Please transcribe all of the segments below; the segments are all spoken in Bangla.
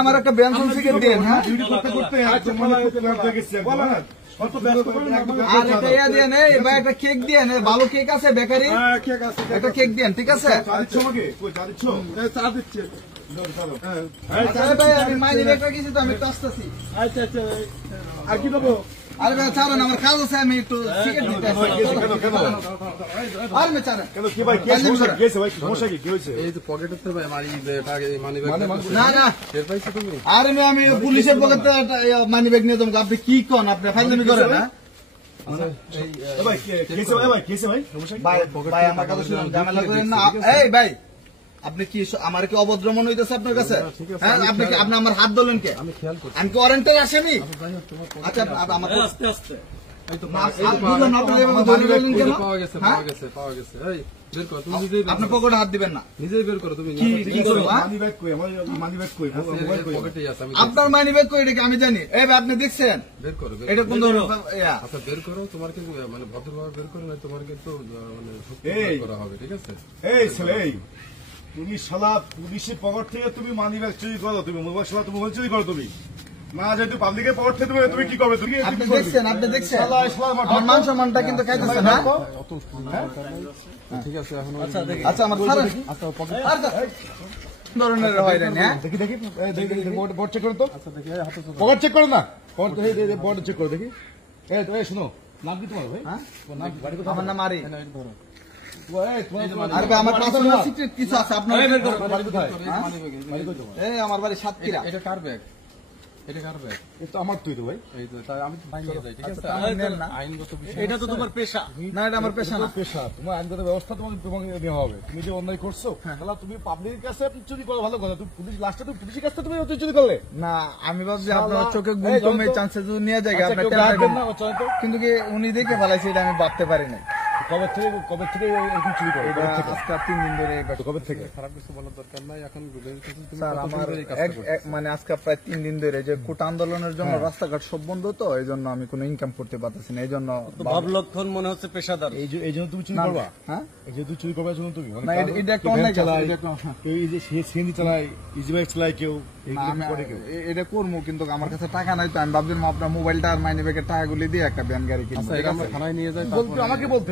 আমার একটা ব্যঞ্জন শিখে দিয়ে একটা কেক দিয়ে ভালো কেক আছে বেকারি একটা কেক দিয়ে ঠিক আছে আমি মাইনি বেকার গেছি তো আমি তো আসতেছি আর কি দেবো আরে ভাই ছাড়ো না আমার কাজ আছে আমি একটু সিগারেট দিতে আরে মে ছাড়ো কেন কি ভাই কি গেছে ভাই সমস্যা কি হইছে এই তো পকেটে তো ভাই মানি ব্যাগ না না এর পয়সা তুমি আরে আমি পুলিশের পকেটে মানি ব্যাগ নিয়ে তুমি আপনি কি কোন আপনি ফাইজলামি করেন না ভাই কেসে ভাই কেসে ভাই সমস্যা কি ভাই আমার কথা শুনুন ঝামেলা করেন না এই ভাই আপনি কি আমার কি অভদ্র মনে হইতেছে আপনার কাছে হ্যাঁ আপনি কি আপনি আমার হাত ধরলেন কে আমি খেয়াল করছি আমি কি ওয়ারেন্টে আসেনি আচ্ছা আমার আস্তে আস্তে এই তো পাওয়া গেছে এই বের করো তুমি নিজেই আপনি পকেটে হাত দিবেন না নিজেই বের করো তুমি কি করো মানি ব্যাগ কই আমার মানি ব্যাগ কই মোবাইল কই পকেটে আছে আমি আপনার মানি ব্যাগ কই এটা আমি জানি এই ভাই আপনি দেখছেন বের করো এটা কোন ধরনের আচ্ছা বের করো তোমার কি মানে ভদ্রভাবে বের করো না তোমার কিন্তু মানে করা হবে ঠিক আছে এই ছেলে এই তুমি শালা পুলিশের পকেট থেকে তুমি মানি ব্যাগ চুরি করো তুমি মোবাইল শালা তুমি মোবাইল চুরি করো তুমি না যেহেতু পাবলিকের পকেট থেকে তুমি কি করবে তুমি আপনি দেখছেন আমার মান সম্মানটা কিন্তু খাইতেছে না ঠিক আছে এখন আচ্ছা আমার আচ্ছা পকেট ধরনের হয় না দেখি দেখি বোর্ড চেক করো তো আচ্ছা দেখি পকেট চেক করো না বোর্ড চেক করো দেখি এই শুনো নাম কি তোমার ভাই হ্যাঁ আমার নাম আরি ধরো আমার কিছু আছে আপনার আমার বাড়ি সাতক্ষীরা এটা কার ব্যাগ এটা কার ব্যাগ এটা আমার তুই তো ভাই এই তো তাই আমি ঠিক আছে আইনগত বিষয় এটা তো তোমার পেশা না এটা আমার পেশা না পেশা তোমার আইনগত ব্যবস্থা তোমাকে নেওয়া হবে তুমি যে অন্যায় করছো তাহলে তুমি পাবলিকের কাছে চুরি করা ভালো কথা তুমি পুলিশ লাস্টে তুমি পুলিশের কাছে তুমি চুরি করলে না আমি ভাবছি আপনার চোখে ঘুম কমে চান্সেস যদি নিয়ে যায় কিন্তু কি উনি দেখে ফেলাইছে এটা আমি ভাবতে পারি না কবে থেকে এরকম চুরি করে আজকে 3 দিন ধরে কবে থেকে খারাপ কিছু বলার দরকার নাই এখন স্যার আমার মানে আজকে প্রায় 3 দিন ধরে যে কোটা আন্দোলনের জন্য রাস্তাঘাট সব বন্ধ তো এই জন্য আমি কোনো ইনকাম করতে পারতেছি না এই জন্য ভাব লক্ষণ মনে হচ্ছে পেশাদার এই জন্য তুমি চুরি করবা হ্যাঁ এই যে তুই চুরি করবার জন্য তুমি না এটা একটা অন্যায় চালায় কেউ এই যে সিএনজি চালায় ইজি বাইক চালায় কেউ এটা করবো কিন্তু আমার কাছে টাকা নাই তো আমি ভাবছিলাম আপনার মোবাইলটা আর মাইনি ব্যাগের টাকাগুলি দিয়ে একটা ভ্যান গাড়ি কিনবো থানায় নিয়ে যাই আমাকে বলতে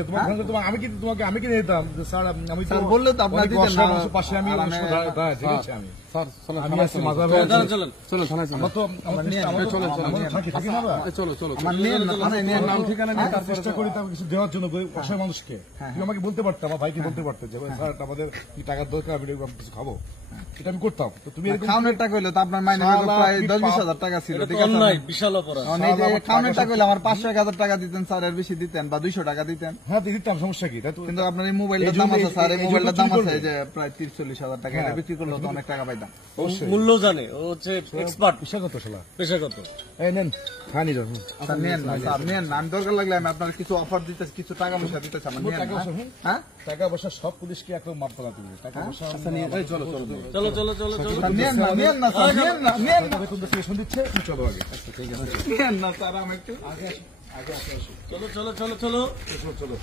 আমি কিনে দিতাম স্যার আমি বললে তো আপনার পাশে আমি ঠিক আছে আমি চেষ্টা করি কিছু দেওয়ার জন্য অসহায় মানুষকে তুমি আমাকে বলতে পারতো আমার ভাইকে বলতে পারতো যে স্যার আমাদের টাকার দরকার আমি কিছু খাবো এটা আমি করতাম তো তুমি খাওয়ানোর টাকা হইলো তো আপনার মাইনে প্রায় 10-20 টাকা ছিল ঠিক আছে বিশাল অপরাধ খাওয়ানোর টাকা হইলে আমার 500-1000 টাকা দিতেন স্যার এর বেশি দিতেন বা 200 টাকা দিতেন হ্যাঁ দিতাম সমস্যা কি কিন্তু আপনার এই মোবাইলটার দাম আছে স্যার এই মোবাইলটার দাম আছে যে প্রায় 30-40 টাকা এটা বিক্রি করলে তো অনেক টাকা পাইতাম মূল্য জানে ও হচ্ছে এক্সপার্ট পেশাগত এই নেন খানি যাও স্যার নেন না স্যার নেন না আমি দরকার লাগলে আমি আপনার কিছু অফার দিতেছি কিছু টাকা পয়সা দিতেছি আমার নেন হ্যাঁ টাকা পয়সা সব পুলিশকে একদম মাপ করা তুমি টাকা পয়সা আচ্ছা নিয়ে চলো নেন না স্যার নেন না তুমি সেশন দিচ্ছে চলো আগে আচ্ছা ঠিক আছে নেন না স্যার আমি একটু আগে আসো চলো